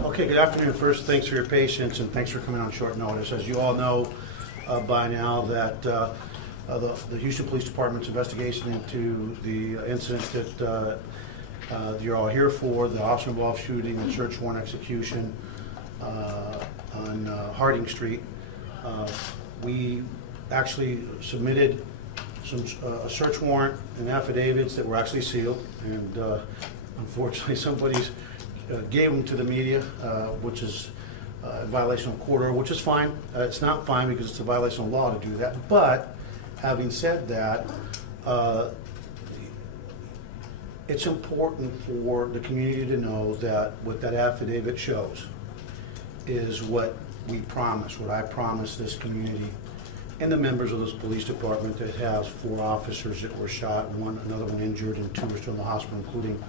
Okay, good afternoon. First, thanks for your patience and thanks for coming on short notice. As you all know by now that the Houston Police Department's investigation into the incident that you're all here for, the officer-involved shooting and search warrant execution on Harding Street. We actually submitted a search warrant and affidavits that were actually sealed, and unfortunately somebody's gave them to the media, which is a violation of court order, which is fine. It's not fine because it's a violation of law to do that. But having said that, it's important for the community to know that what that affidavit shows is what we promised, what I promised this community and the members of this police department that has 4 officers that were shot, another one injured, and 2 are still in the hospital, including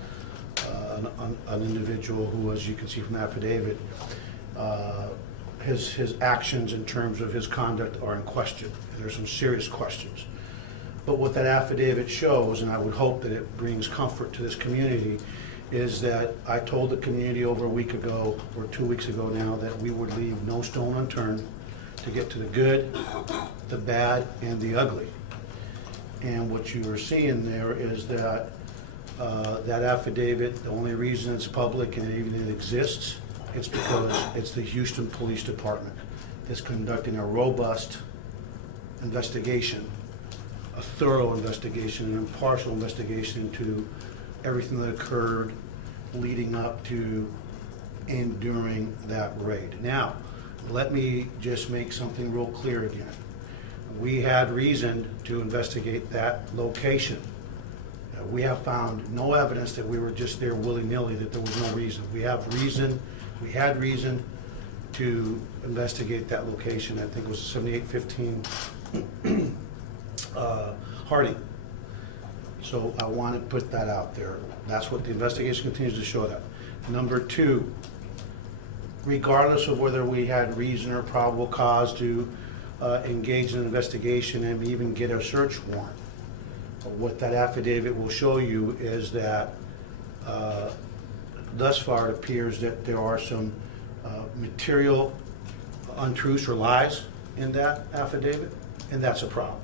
an individual who, as you can see from the affidavit, his actions in terms of his conduct are in question. There's some serious questions. But what that affidavit shows, and I would hope that it brings comfort to this community, is that I told the community over a week ago, or 2 weeks ago now, that we would leave no stone unturned to get to the good, the bad, and the ugly. And what you are seeing there is that that affidavit, the only reason it's public and even it exists, it's because it's the Houston Police Department that's conducting a robust investigation, a thorough investigation, an impartial investigation into everything that occurred leading up to and during that raid. Now, let me just make something real clear again. We had reason to investigate that location. We have found no evidence that we were just there willy-nilly, that there was no reason. We had reason to investigate that location. I think it was 7815 Harding. So I want to put that out there. That's what the investigation continues to show that. Number 2, regardless of whether we had reason or probable cause to engage in an investigation and even get a search warrant, what that affidavit will show you is that thus far it appears that there are some material untruths or lies in that affidavit, and that's a problem.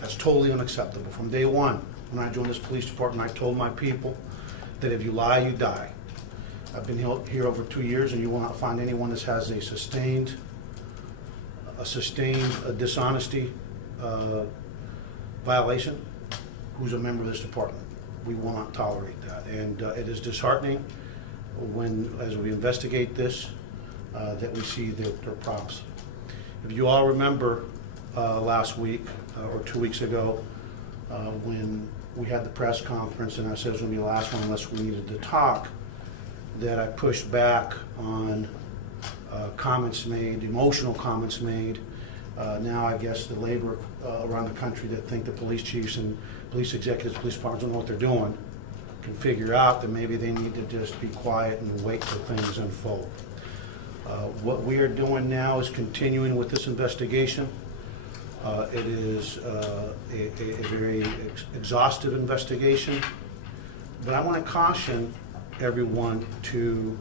That's totally unacceptable. From day one, when I joined this police department, I told my people that if you lie, you die. I've been here over 2 years, and you will not find anyone that has a sustained dishonesty violation who's a member of this department. We will not tolerate that. And it is disheartening when, as we investigate this, that we see that there are problems. If you all remember last week or 2 weeks ago, when we had the press conference and I said it was going to be the last one unless we needed to talk, that I pushed back on comments made, emotional comments made. Now I guess the labor around the country that think the police chiefs and police executives, police departments don't know what they're doing, can figure out that maybe they need to just be quiet and wait till things unfold. What we are doing now is continuing with this investigation. It is a very exhaustive investigation, but I want to caution everyone to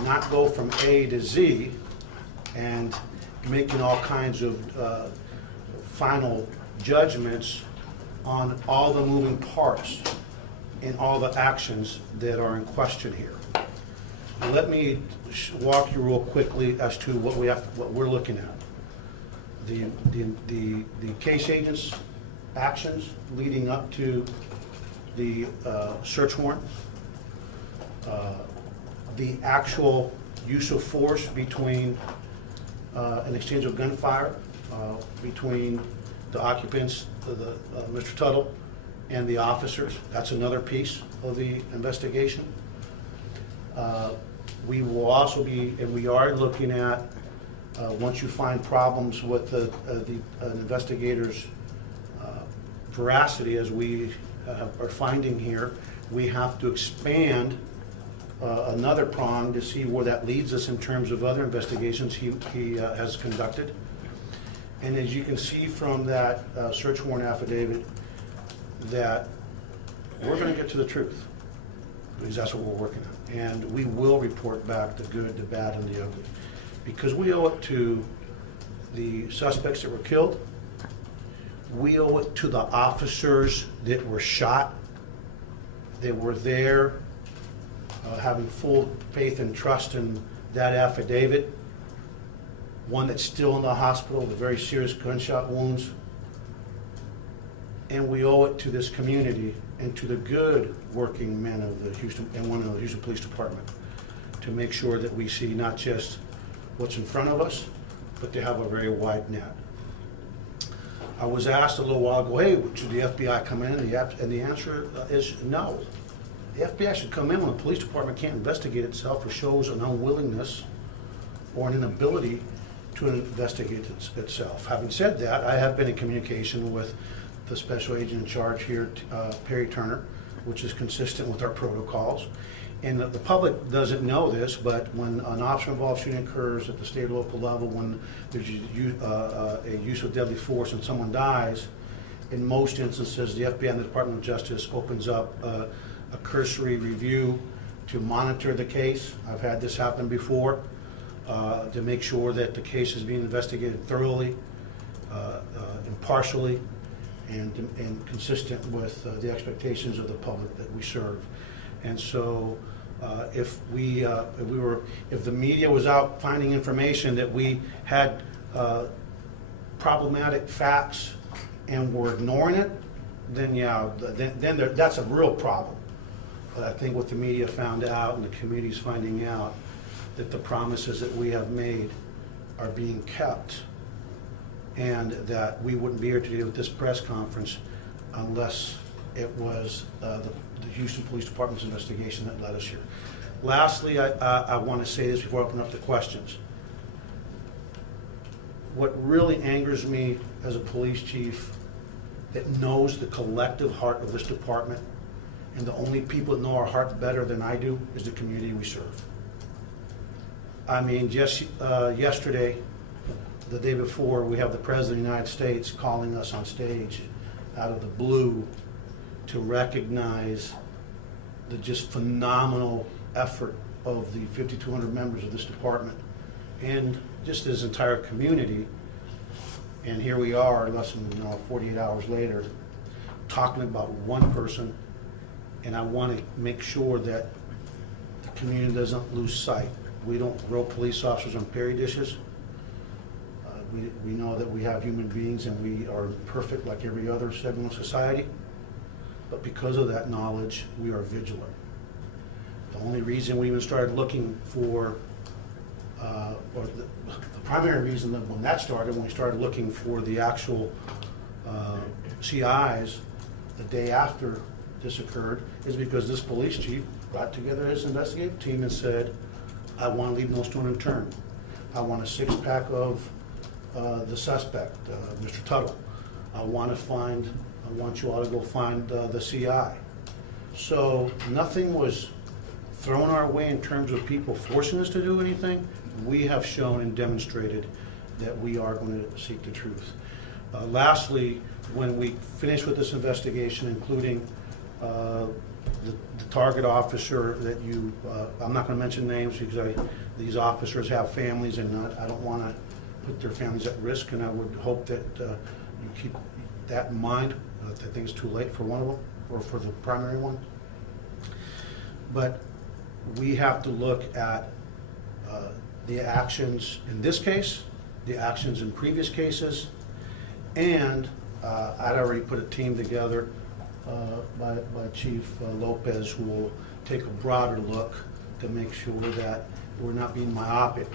not go from A to Z and making all kinds of final judgments on all the moving parts and all the actions that are in question here. Let me walk you real quickly as to what we're looking at. The case agents' actions leading up to the search warrant, the actual use of force between an exchange of gunfire between the occupants, Mr. Tuttle, and the officers. That's another piece of the investigation. We will also be, and we are looking at, once you find problems with the investigator's veracity, as we are finding here, we have to expand another prong to see where that leads us in terms of other investigations he has conducted. And as you can see from that search warrant affidavit, that we're going to get to the truth, because that's what we're working on. And we will report back the good, the bad, and the ugly. Because we owe it to the suspects that were killed. We owe it to the officers that were shot. They were there having full faith and trust in that affidavit. One that's still in the hospital with very serious gunshot wounds. And we owe it to this community and to the good working men of the Houston and women of the Houston Police Department to make sure that we see not just what's in front of us, but to have a very wide net. I was asked a little while ago, hey, should the FBI come in? And the answer is no. The FBI should come in when the police department can't investigate itself or shows an unwillingness or an inability to investigate itself. Having said that, I have been in communication with the special agent in charge here, Perry Turner, which is consistent with our protocols. And the public doesn't know this, but when an officer-involved shooting occurs at the state or local level, when there's a use of deadly force and someone dies, in most instances, the FBI and the Department of Justice opens up a cursory review to monitor the case. I've had this happen before, to make sure that the case is being investigated thoroughly, impartially, and consistent with the expectations of the public that we serve. And so, if the media was out finding information that we had problematic facts and were ignoring it, then yeah, that's a real problem. But I think what the media found out and the community's finding out, that the promises that we have made are being kept, and that we wouldn't be here today with this press conference unless it was the Houston Police Department's investigation that led us here. Lastly, I want to say this before I open up the questions. What really angers me as a police chief that knows the collective heart of this department, and the only people that know our heart better than I do, is the community we serve. I mean, just yesterday, the day before, we have the President of the United States calling us on stage out of the blue to recognize the just phenomenal effort of the 5,200 members of this department and just this entire community. And here we are, less than 48 hours later, talking about one person. And I want to make sure that the community doesn't lose sight. We don't grow police officers on Perry dishes. We know that we have human beings and we are perfect like every other segment of society. But because of that knowledge, we are vigilant. The only reason we even started looking for, or the primary reason that when that started, when we started looking for the actual CIs the day after this occurred, is because this police chief got together his investigative team and said, I want to leave no stone unturned. I want a six-pack of the suspect, Mr. Tuttle. I want you all to go find the CI. So nothing was thrown our way in terms of people forcing us to do anything. We have shown and demonstrated that we are going to seek the truth. Lastly, when we finish with this investigation, including the target officer that you, I'm not going to mention names because these officers have families and I don't want to put their families at risk, and I would hope that you keep that in mind. I think it's too late for one of them, or for the primary one. But we have to look at the actions in this case, the actions in previous cases, and I'd already put a team together by Chief Lopez, who will take a broader look to make sure that we're not being myopic,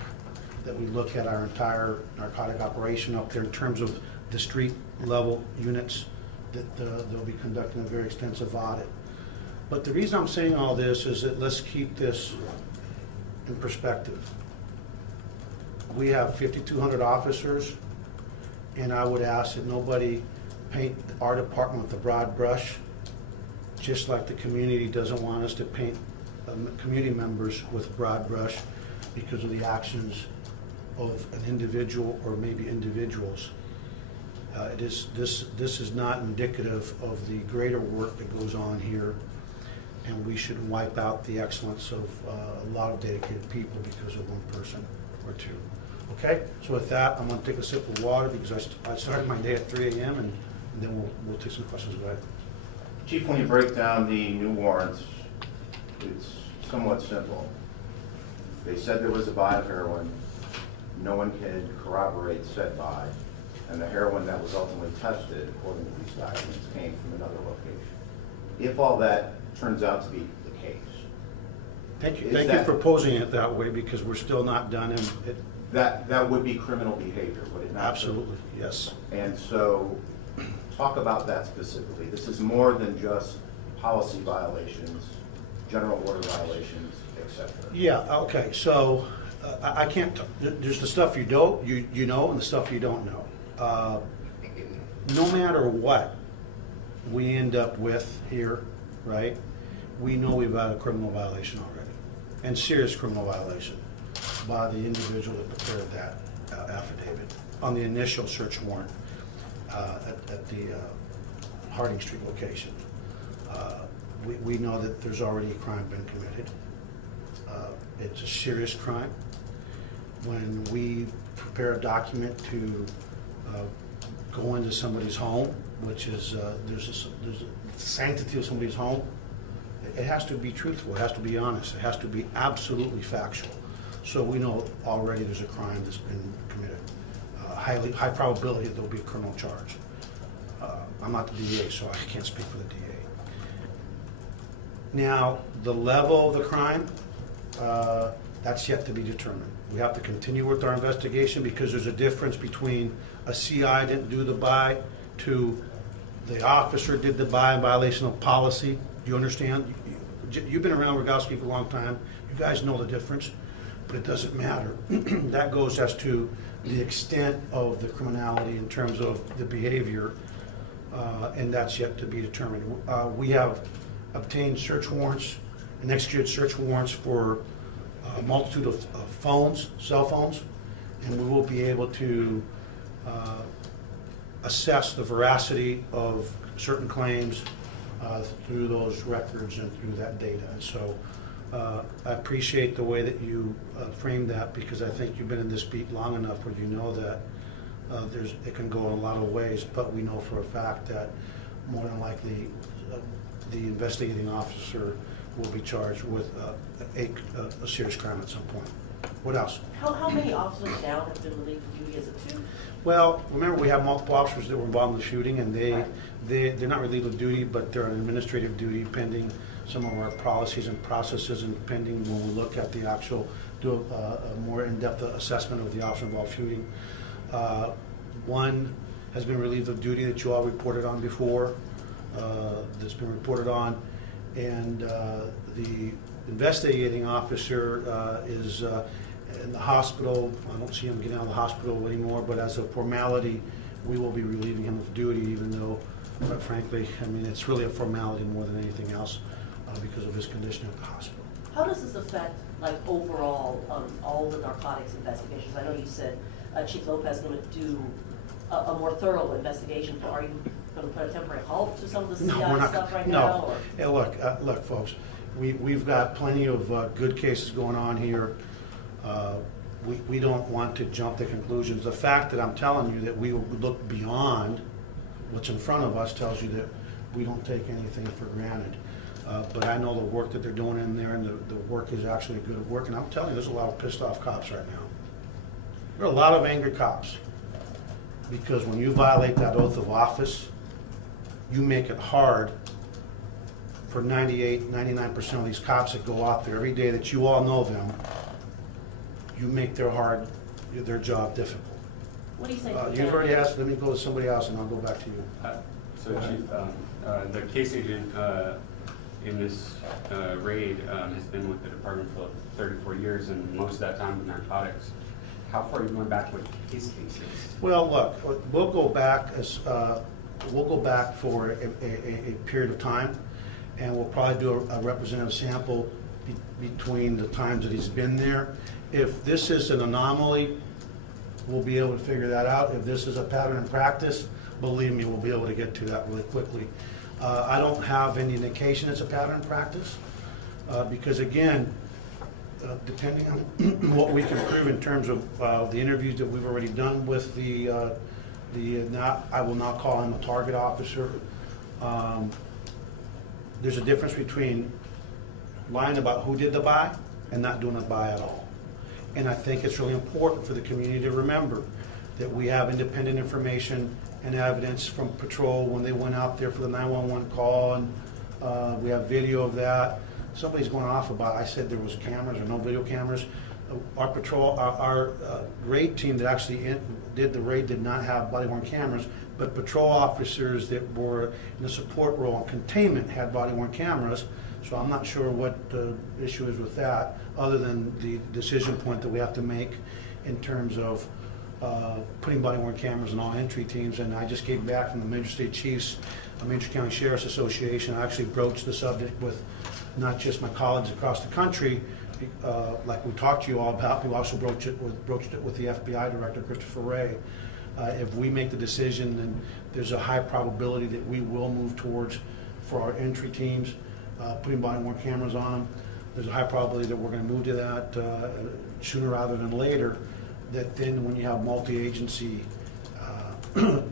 that we look at our entire narcotic operation up there in terms of the street level units, that they'll be conducting a very extensive audit. But the reason I'm saying all this is that let's keep this in perspective. We have 5,200 officers, and I would ask that nobody paint our department with a broad brush, just like the community doesn't want us to paint community members with a broad brush because of the actions of an individual or maybe individuals. This is not indicative of the greater work that goes on here. and we should wipe out the excellence of a lot of dedicated people because of one person or two. Okay, so with that, I'm gonna take a sip of water because I started my day at 3 a.m. and then we'll take some questions. Go ahead. Chief, when you break down the new warrants, it's somewhat simple. They said there was a buy of heroin. No one can corroborate said buy. And the heroin that was ultimately tested, according to these documents, came from another location. If all that turns out to be the case. Thank you for posing it that way because we're still not done and it. That would be criminal behavior, would it not? Absolutely, yes. And so, talk about that specifically. This is more than just policy violations, general order violations, etc. Yeah, okay, so I can't, there's the stuff you don't, you know, and the stuff you don't know. No matter what we end up with here, right, we know we've had a criminal violation already, and serious criminal violation by the individual that prepared that affidavit on the initial search warrant at the Harding Street location. We know that there's already a crime been committed. It's a serious crime. When we prepare a document to go into somebody's home, which is, there's a sanctity of somebody's home, it has to be truthful, it has to be honest, it has to be absolutely factual. So we know already there's a crime that's been committed. High probability that there'll be a criminal charge. I'm not the DA, so I can't speak for the DA. Now, the level of the crime, that's yet to be determined. We have to continue with our investigation because there's a difference between a CI didn't do the buy to the officer did the buy in violation of policy. Do you understand? You've been around Rogowski for a long time. You guys know the difference, but it doesn't matter. That goes as to the extent of the criminality in terms of the behavior, and that's yet to be determined. We have obtained search warrants and executed search warrants for a multitude of phones, cell phones, and we will be able to assess the veracity of certain claims through those records and through that data. And so I appreciate the way that you framed that because I think you've been in this beat long enough where you know that it can go in a lot of ways, but we know for a fact that more than likely the investigating officer will be charged with a serious crime at some point. What else? How many officers now have been relieved of duty? Is it 2? Well, remember we have multiple officers that were involved in the shooting, and they're not relieved of duty, but they're on administrative duty pending some of our policies and processes, and pending when we look at the actual, do a more in-depth assessment of the officer-involved shooting. One has been relieved of duty that you all reported on before, that's been reported on, and the investigating officer is in the hospital. I don't see him getting out of the hospital anymore, but as a formality, we will be relieving him of duty, even though, quite frankly, I mean, it's really a formality more than anything else because of his condition at the hospital. How does this affect, like, overall, all the narcotics investigations? I know you said Chief Lopez is going to do a more thorough investigation. Are you going to put a temporary halt to some of the CI stuff right now? Or? Hey, look, folks, we've got plenty of good cases going on here. We don't want to jump to conclusions. The fact that I'm telling you that we will look beyond what's in front of us tells you that we don't take anything for granted. But I know the work that they're doing in there, and the work is actually good work. And I'm telling you, there's a lot of pissed off cops right now. There are a lot of angry cops. Because when you violate that oath of office, you make it hard for 99% of these cops that go out there every day that you all know them. You make their job difficult. What do you say? You've already asked, let me go to somebody else and I'll go back to you. So Chief, the case agent in this raid has been with the department for 34 years, and most of that time with narcotics. How far are you going back with his cases? Well, look, we'll go back for a period of time, and we'll probably do a representative sample between the times that he's been there. If this is an anomaly, we'll be able to figure that out. If this is a pattern in practice, believe me, we'll be able to get to that really quickly. I don't have any indication it's a pattern practice, because again, depending on what we can prove in terms of the interviews that we've already done with I will not call him a target officer. There's a difference between lying about who did the buy and not doing a buy at all. And I think it's really important for the community to remember that we have independent information and evidence from patrol when they went out there for the 911 call, and we have video of that. Somebody's going off about, I said there was cameras or no video cameras. Our patrol, our raid team that actually did the raid did not have body-worn cameras, but patrol officers that were in the support role and containment had body-worn cameras. So I'm not sure what the issue is with that, other than the decision point that we have to make in terms of putting body-worn cameras in all entry teams. And I just came back from the Major State Chiefs, Major County Sheriff's Association. I actually broached the subject with not just my colleagues across the country, like we talked to you all about. We also broached it with the FBI Director, Christopher Wray. If we make the decision, then there's a high probability that we will move towards, for our entry teams, putting body-worn cameras on them. There's a high probability that we're going to move to that sooner rather than later. That then when you have multi-agency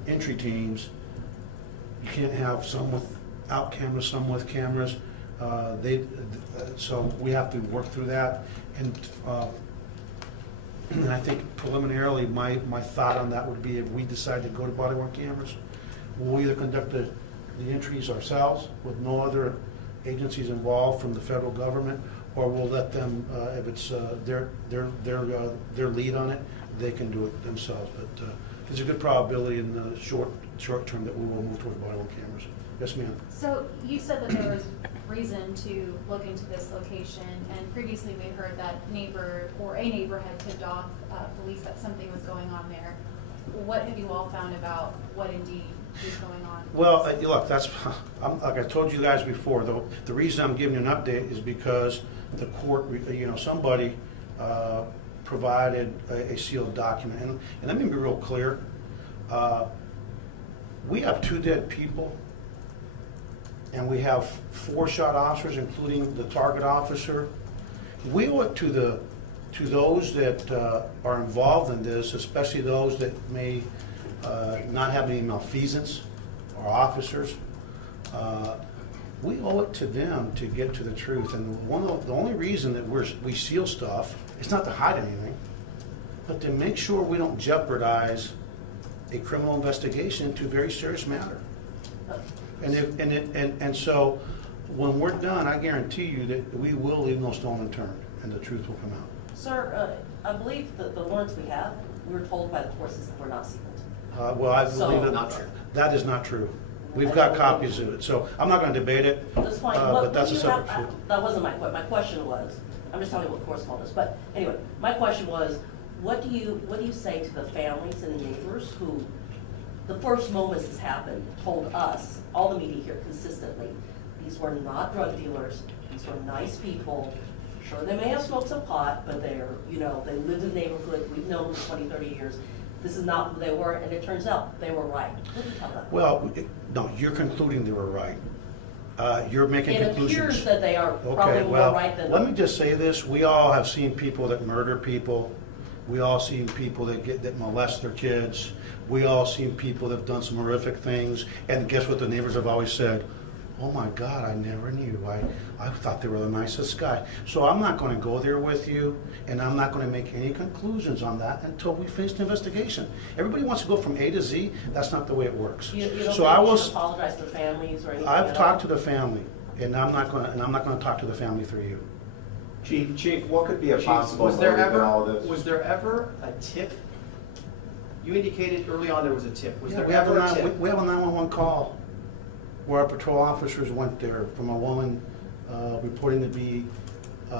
entry teams, you can't have some without cameras, some with cameras. So we have to work through that. And I think preliminarily, my thought on that would be, if we decide to go to body-worn cameras, we'll either conduct the entries ourselves with no other agencies involved from the federal government, or we'll let them, if it's their lead on it, they can do it themselves. But there's a good probability in the short term that we will move toward body-worn cameras. Yes, ma'am. So you said that there was reason to look into this location, and previously we heard that a neighbor had tipped off police that something was going on there. What have you all found about what indeed is going on? Well, look, that's, like I told you guys before, the reason I'm giving you an update is because the court, somebody provided a sealed document. And let me be real clear. We have 2 dead people, and we have 4 shot officers, including the target officer. We owe it to those that are involved in this, especially those that may not have any malfeasance, or officers. We owe it to them to get to the truth. And the only reason that we seal stuff is not to hide anything, but to make sure we don't jeopardize a criminal investigation into a very serious matter. And so when we're done, I guarantee you that we will leave no stone unturned, and the truth will come out. Sir, I believe that the warrants we have, we were told by the court system we're not sealed. Well, I So- believe Not true. that is not true. We've got copies of it, so I'm not going to debate it. That's fine. But that's a separate have, issue. that wasn't my question. My question was, I'm just telling you what the court's told us, but anyway, my question was, what do you say to the families and the neighbors who, the first moments this happened, told us, all the media here consistently, these were not drug dealers, these were nice people. Sure, they may have smoked some pot, but they lived in the neighborhood, we've known them for 20, 30 years. This is not who they were, and it turns out they were right. What do you tell them? Well, no, you're concluding they were right. You're making It conclusions. appears that they are Okay, probably more well, right than. let me just say this. We all have seen people that murder people. We all seen people that molest their kids. We all seen people that have done some horrific things. And guess what the neighbors have always said? Oh my God, I never knew. I thought they were the nicest guy. So I'm not going to go there with you, and I'm not going to make any conclusions on that until we finish the investigation. Everybody wants to go from A to Z. That's not the way it works. You don't So think I you was. should apologize to the families or anything? I've talked to the family, and I'm not going to talk to the family through you. Chief, what could be a Chief, possible was there motive in all of ever, this? was there ever a tip? You indicated early on there was a tip. Was Yeah, there we have ever a a tip? we have a 911 call where our patrol officers went there from a woman reporting to be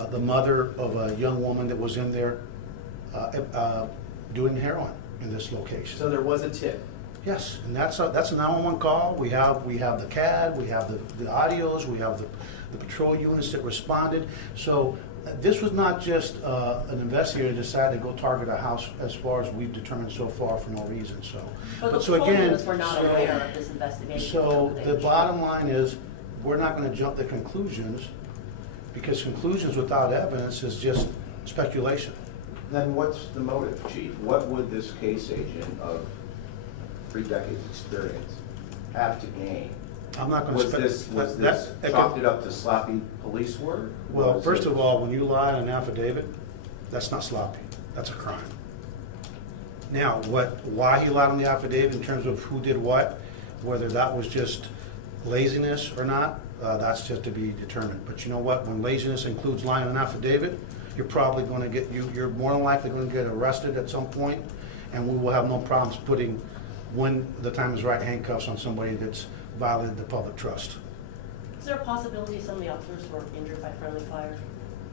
the mother of a young woman that was in there doing heroin in this location. So there was a tip. Yes, and that's a 911 call. We have the CAD, we have the audios, we have the patrol units that responded. So This was not just an investigator decided to go target a house as far as we've determined so far for no reason, so. But the so again, patrolmen were not aware of this investigation. So They the were- bottom line is, we're not gonna jump to conclusions, because conclusions without evidence is just speculation. Then what's the motive, chief? What would this case agent of 3 decades experience have to gain? I'm not gonna. Was this chalked it up to sloppy police work? Well, Was first it- of all, when you lie on an affidavit, that's not sloppy, that's a crime. Now, why he lied on the affidavit in terms of who did what, whether that was just laziness or not, that's just to be determined. But you know what, when laziness includes lying on an affidavit, you're probably gonna get, you're more than likely gonna get arrested at some point, and we will have no problems putting, when the time is right, handcuffs on somebody that's violated the public trust. Is there a possibility some of the officers were injured by friendly fire?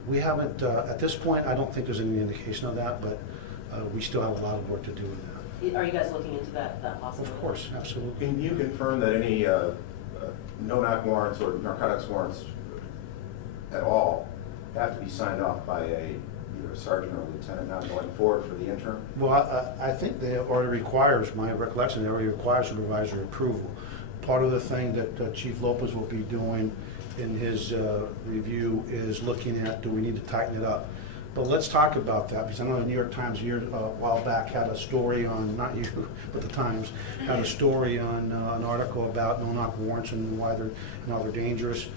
We haven't, at this point, I don't think there's any indication of that, but we still have a lot of work to do with that. Are you guys looking into that possibility? Of course, absolutely. Can you confirm that any no-knock warrants or narcotics warrants at all have to be signed off by either a sergeant or lieutenant now going forward for the interim? Well, I think they already requires, my recollection, they already requires supervisory approval. Part of the thing that Chief Lopez will be doing in his review is looking at, do we need to tighten it up? But let's talk about that, because I know the New York Times a while back had a story on, not you, but the Times, had a story on an article about no-knock warrants and why they're dangerous.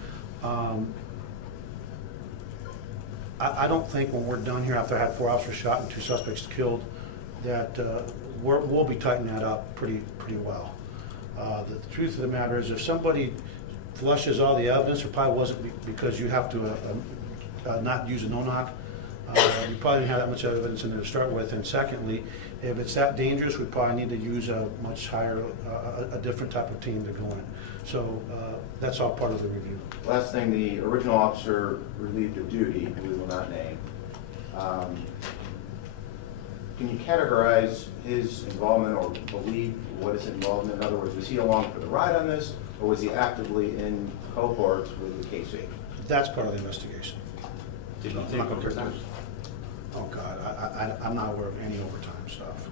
I don't think when we're done here, after I had 4 officers shot and 2 suspects killed, that we'll be tightening that up pretty well. The truth of the matter is, if somebody flushes all the evidence, it probably wasn't because you have to not use a no-knock. You probably didn't have that much evidence in there to start with. And secondly, if it's that dangerous, we probably need to use a much higher, a different type of team to go in. So that's all part of the review. Last thing, the original officer relieved of duty, who we will not name, can you categorize his involvement or believe what his involvement? In other words, was he along for the ride on this, or was he actively in cohorts with the case agent? That's part of the investigation. Did I'm you take not gonna get overtime? those. Oh, God, I'm not aware of any overtime stuff.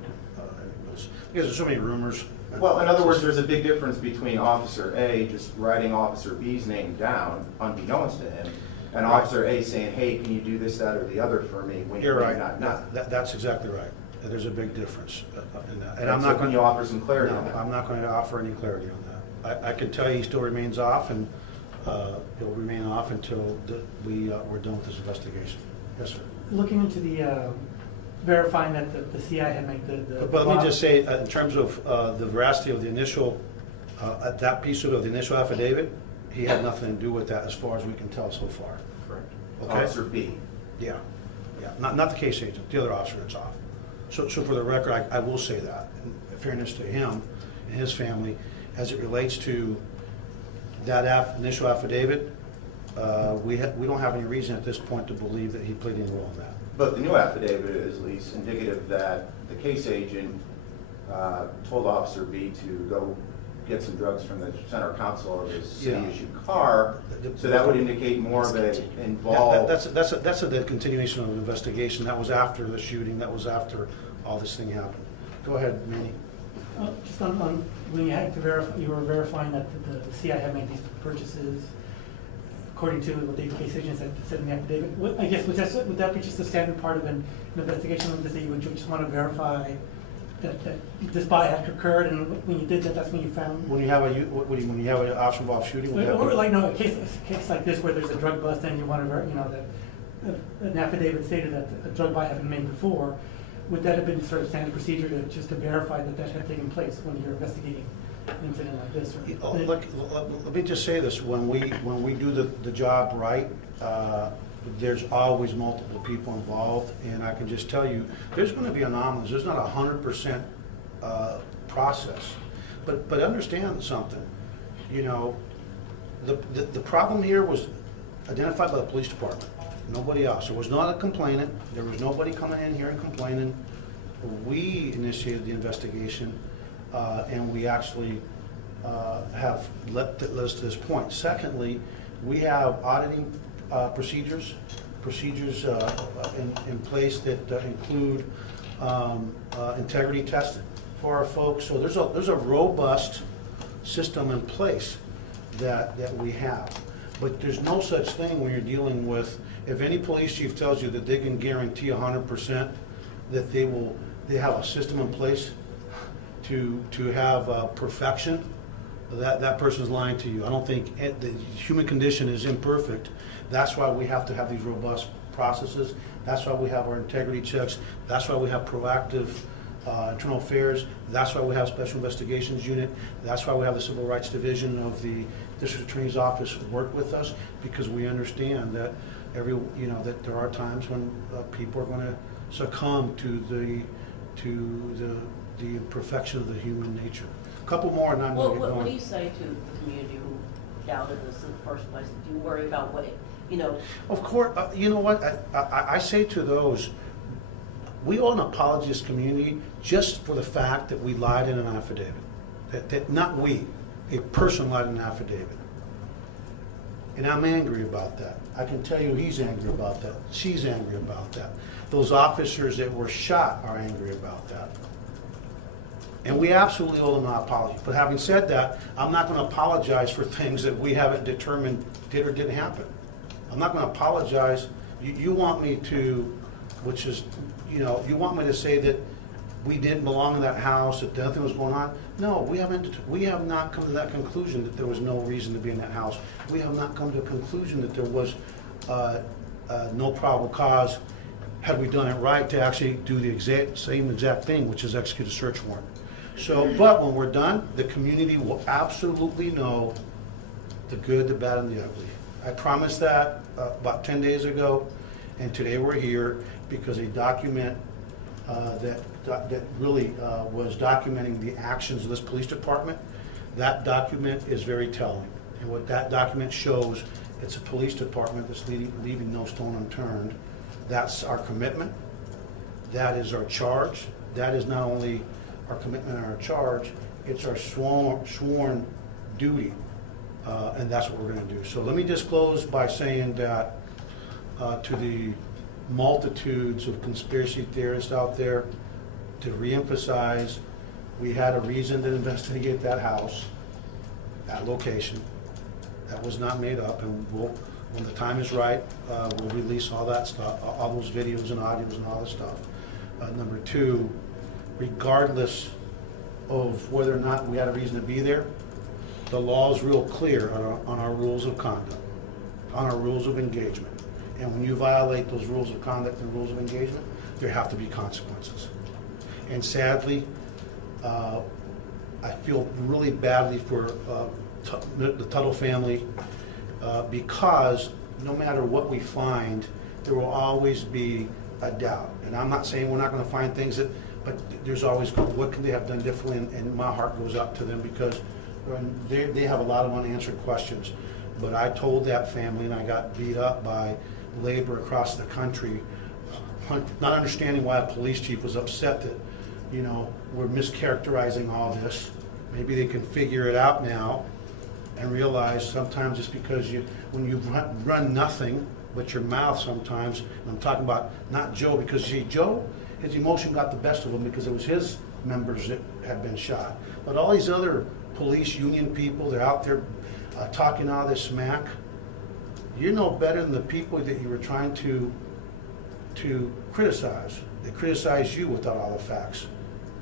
Because there's so many rumors. Well, in other words, there's a big difference between Officer A just writing Officer B's name down, unbeknownst to him, and Right. Officer A saying, hey, can you do this, that, or the other for me? When You're right. Not. That's exactly right. There's a big difference in that. And I'm not going to offer some clarity on No, that. I'm not going to offer any clarity on that. I can tell you he still remains off, and he'll remain off until we're done with this investigation. Yes, sir. Looking into the, verifying that the CI had made the. But let me just say, in terms of the veracity of the initial, that piece of the initial affidavit, he had nothing to do with that as far as we can tell so far. Correct. Okay. Officer B. Yeah, not the case agent, the other officer that's off. So for the record, I will say that, in fairness to him and his family, as it relates to that initial affidavit, we don't have any reason at this point to believe that he played any role in that. But the new affidavit is at least indicative that the case agent told Officer B to go get some drugs from the center console of his city-issued car, so that would indicate more of a involved. That's the continuation of the investigation. That was after the shooting, that was after all this thing happened. Go ahead, Manny. Just on, when you had to verify, you were verifying that the CI had made these purchases according to what the case agent said in the affidavit. I guess, would that be just a standard part of an investigation, to say you would just want to verify that this buy had occurred, and when you did that, that's when you found? When you have when you have an option involved shooting, we have- Or like, no, a case like this where there's a drug bust and you want to, that an affidavit stated that a drug buy had been made before, would that have been sort of standard procedure to verify that had taken place when you're investigating an incident like this? Look, let me just say this, when we do the job right, there's always multiple people involved, and I can just tell you, there's gonna be anomalies, there's not 100% process. But understand something, the problem here was identified by the police department, nobody else. There was not a complainant, there was nobody coming in here and complaining. We initiated the investigation, and we actually have led us to this point. Secondly, we have auditing procedures procedures in place that include integrity testing for our folks. So there's a robust system in place that we have. But there's no such thing when you're dealing with, if any police chief tells you that they can guarantee 100% that they have a system in place to have perfection, that person's lying to you. I don't think the human condition is imperfect. That's why we have to have these robust processes. That's why we have our integrity checks. That's why we have proactive internal affairs. That's why we have special investigations unit. That's why we have the civil rights division of the district attorney's office work with us, because we understand that that there are times when people are going to succumb to the imperfection of the human nature. A couple more and I'm Well, going to get what do going. you say to the community who doubted this in the first place? Do you worry about what, Of course, you know what, I say to those, we owe an apology to this community just for the fact that we lied in an affidavit. That not we, a person lied in an affidavit. And I'm angry about that. I can tell you he's angry about that. She's angry about that. Those officers that were shot are angry about that. And we absolutely owe them an apology. But having said that, I'm not going to apologize for things that we haven't determined did or didn't happen. I'm not going to apologize. You want me to, which is, you want me to say that we didn't belong in that house, that nothing was going on? No, we have not come to that conclusion that there was no reason to be in that house. We have not come to a conclusion that there was no probable cause, had we done it right, to actually do the same exact thing, which is execute a search warrant. So, but when we're done, the community will absolutely know the good, the bad, and the ugly. I promised that about 10 days ago, and today we're here because a document that really was documenting the actions of this police department, that document is very telling. And what that document shows, it's a police department that's leaving no stone unturned. That's our commitment. That is our charge. That is not only our commitment and our charge, it's our sworn duty. And that's what we're going to do. So let me just close by saying that to the multitudes of conspiracy theorists out there, to reemphasize, we had a reason to investigate that house, that location. That was not made up, and when the time is right, we'll release all that stuff, all those videos and audios and all that stuff. Number two, regardless of whether or not we had a reason to be there, the law is real clear on our rules of conduct, on our rules of engagement. And when you violate those rules of conduct and rules of engagement, there have to be consequences. And sadly, I feel really badly for the Tuttle family because no matter what we find, there will always be a doubt. And I'm not saying we're not going to find things but there's always, what can they have done differently? And my heart goes up to them because they have a lot of unanswered questions. But I told that family, and I got beat up by labor across the country, not understanding why a police chief was upset that, we're mischaracterizing all this. Maybe they can figure it out now and realize sometimes it's because when you run nothing but your mouth sometimes, and I'm talking about not Joe, because Joe, his emotion got the best of him because it was his members that had been shot. But all these other police union people, they're out there talking all this smack. You're no better than the people that you were trying to criticize. They criticize you without all the facts.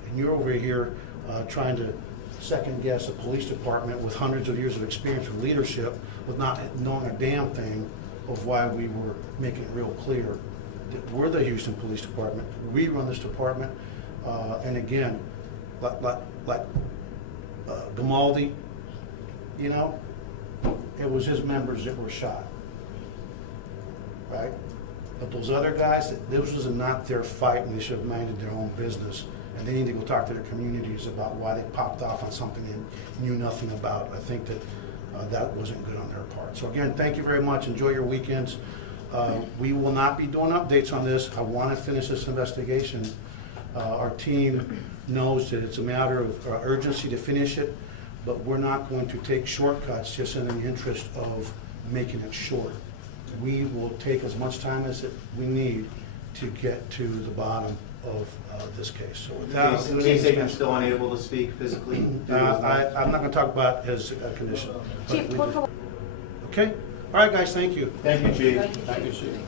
And you're over here trying to second guess a police department with hundreds of years of experience with leadership with not knowing a damn thing of why we were making it real clear that we're the Houston Police Department. We run this department. And again, like Gamaldi, it was his members that were shot, right? But those other guys, this was not their fight, and they should have minded their own business. And they need to go talk to their communities about why they popped off on something they knew nothing about. I think that that wasn't good on their part. So again, thank you very much. Enjoy your weekends. We will not be doing updates on this. I want to finish this investigation. Our team knows that it's a matter of urgency to finish it, but we're not going to take shortcuts just in the interest of making it short. we will take as much time as we need to get to the bottom of this case. So with that, The case agent's still unable to speak physically? I'm not gonna talk about his condition. but Chief, we look just- for- Okay, all right, guys, thank you. Thank you, Chief. Thank you, Thank you, Chief. Chief.